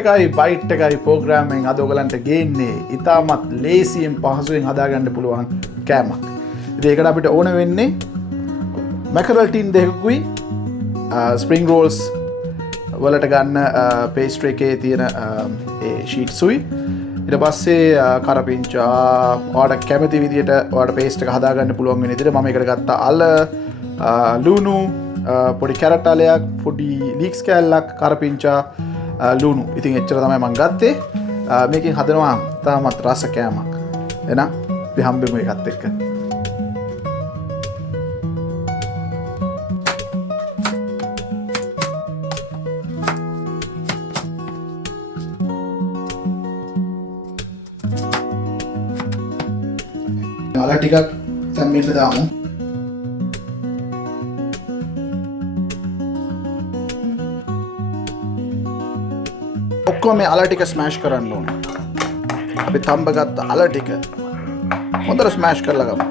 එකයි බයිට් එකයි ප්‍රෝග්‍රෑමින් අද ඔයගලන්ට ගේන්නේ ඉතාමත් ලේසියෙන් පහසුවෙන් හදාගන්න පුළුවන් කෑමක්. ඉතින් ඒකට අපිට ඕන වෙන්නේ මැකරල් ටින් දෙකකුයි ස්ප්‍රින්ග් රෝල්ස් වලට ගන්න පේස්ට්‍රි එකේ තියෙන ඒ ෂීට්සුයි. ඊට පස්සේ කරපිංචා ඔයාලට කැමති විදියට ඔයාලට පේස්ට් එක හදාගන්න පුළුවන් වෙන විදිහට මම ඒකට ගත්තා අල ලුණු පොඩි කැරට් අලයක් පොඩි ලීක්ස් කෑල්ලක් කරපිංචා ලුණු. ඉතින් එච්චර තමයි මම ගත්තේ. මේකෙන් හදනවා තාමත් රස කෑමක්. එහෙනම් අපි හම්බෙමු එකත් එක්ක. අල ටිකක් තැම්බෙන්න දාමු. ඔක්කොම මේ අල ටික ස්මෑෂ් කරන්න ඕනේ. අපි තඹ ගත්ත අල ටික හොඳට ස්මෑෂ් කරලා ගමු.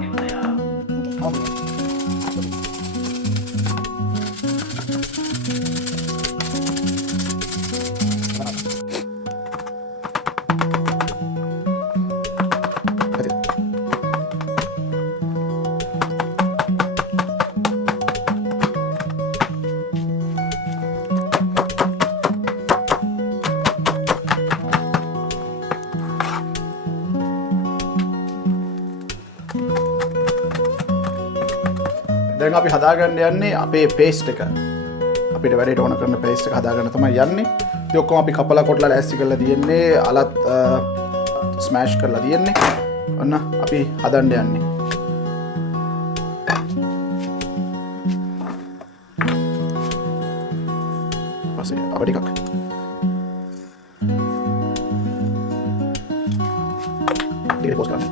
දැන් අපි හදාගන්න යන්නේ අපේ පේස්ට් එක. අපිට වැඩේට ඕන කරන පේස්ට් එක හදාගන්න තමයි යන්නේ. ඉතින් ඔක්කොම අපි කපලා කොටලා ලෑස්ති කරලා තියෙන්නේ. අලත් ස්මෑෂ් කරලා තියෙන්නේ. ඔන්න අපි හදන්න යන්නේ. පස්සේ අප ටිකක් පෝස් කරන්න.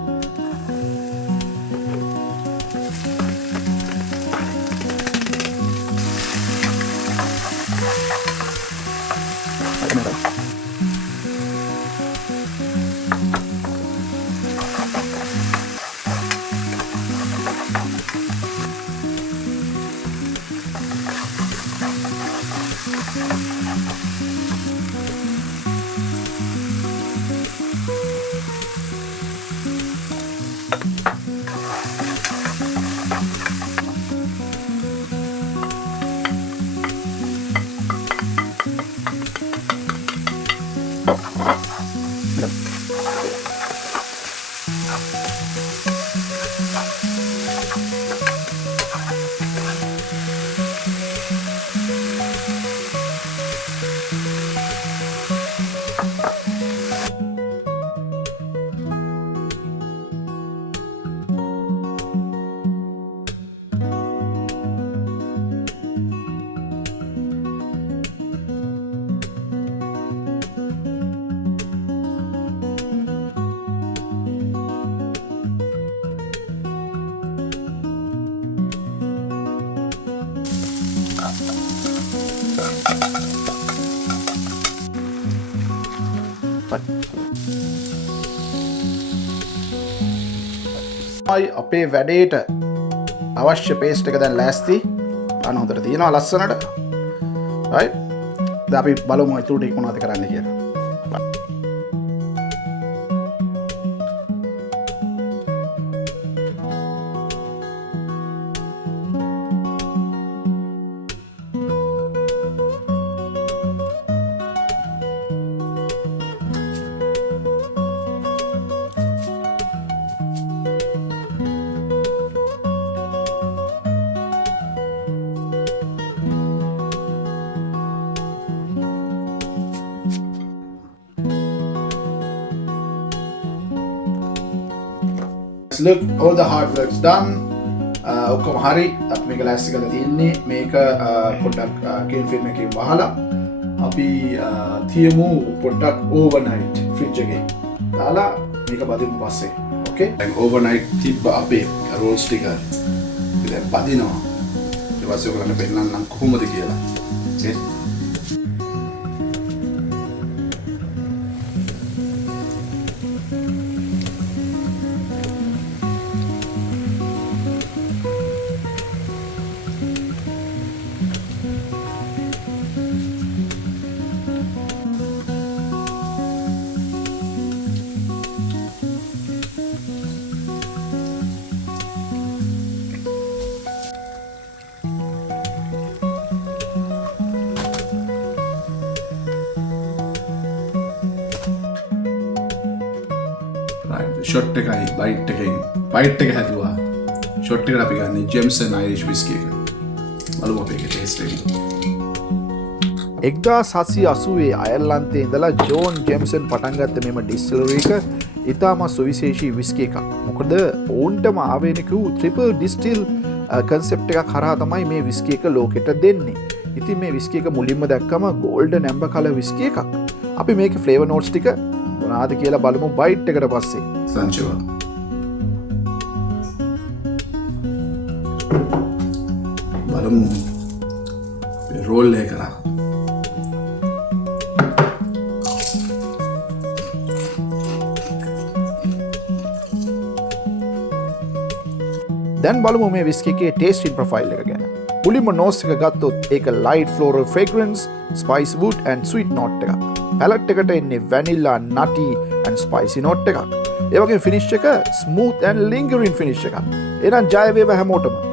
අපේ වැඩේට අවශ්‍ය පේස්ට් එක දැන් ලෑස්ති. අන්න හොඳට තියෙනවා ලස්සනට. right. දැන් අපි බලමු ඊට ටික මොනවද කරන්න කියලා. Look, all the hard work's done. ඔක්කොම හරි. අපි මේක ලෑස්ති කරලා තියෙන්නේ. මේක පොඩ්ඩක් කේන් ෆිල්ම් එකකින් වහලා අපි තියමු පොඩ්ඩක් ඕවර්නයිට් ෆ්‍රිජ් එකේ. දාලා මේක බදිමු පස්සේ. ඕකේ? දැන් ඕවර්නයිට් තිබ්බ අපේ රෝල්ස් ටික දැන් බදිනවා. ඊට පස්සේ ඔයගොල්ලන්ට පෙන්නන්නම් කොහොමද කියලා. ඕකේ? ෂොට් එකයි බයිට් එකෙන් බයිට් එක හැදුවා ෂොට් එකට අපි ගන්නේ ජෙම්සන් අයිරිෂ් විස්කි එක. බලමු අපේ ටේස්ට් එක. 1780 අයර්ලන්තයේ ඉඳලා ජෝන් ජෙම්සන් පටන් ගත්ත මෙම ඩිස්ටිලරි එක ඉතාමත් සුවිශේෂී විස්කි එකක්. මොකද ඔවුන්ටම ආවේනික වූ ට්‍රිපල් ඩිස්ටිල් කන්සෙප්ට් එකක් කරා තමයි මේ විස්කි එක ලෝකෙට දෙන්නේ. ඉතින් මේ විස්කි එක මුලින්ම දැක්කම ගෝල්ඩන් ඇම්බර් කලර් විස්කි එකක්. අපි මේකේ ෆ්ලේවර් නෝට්ස් ටික මොනවාද කියලා බලමු බයිට් එකට පස්සේ. සංචවා. බලමු රෝල් එක කරා. දැන් බලමු මේ විස්කි එකේ ටේස්ටිං ප්‍රොෆයිල් එක ගැන. මුලින්ම නෝස් එක ගත්තොත් ඒක light floral fragrance, spice wood and sweet note එකක්. පැලට් එකට එන්නේ vanilla, nutty and spicy note එකක්. ඒ වගේම ෆිනිෂ් එක ස්මූත් ඇන්ඩ් ලින්ගරින් ෆිනිෂ් එකක්. එහෙනම් ජය වේවා හැමෝටම.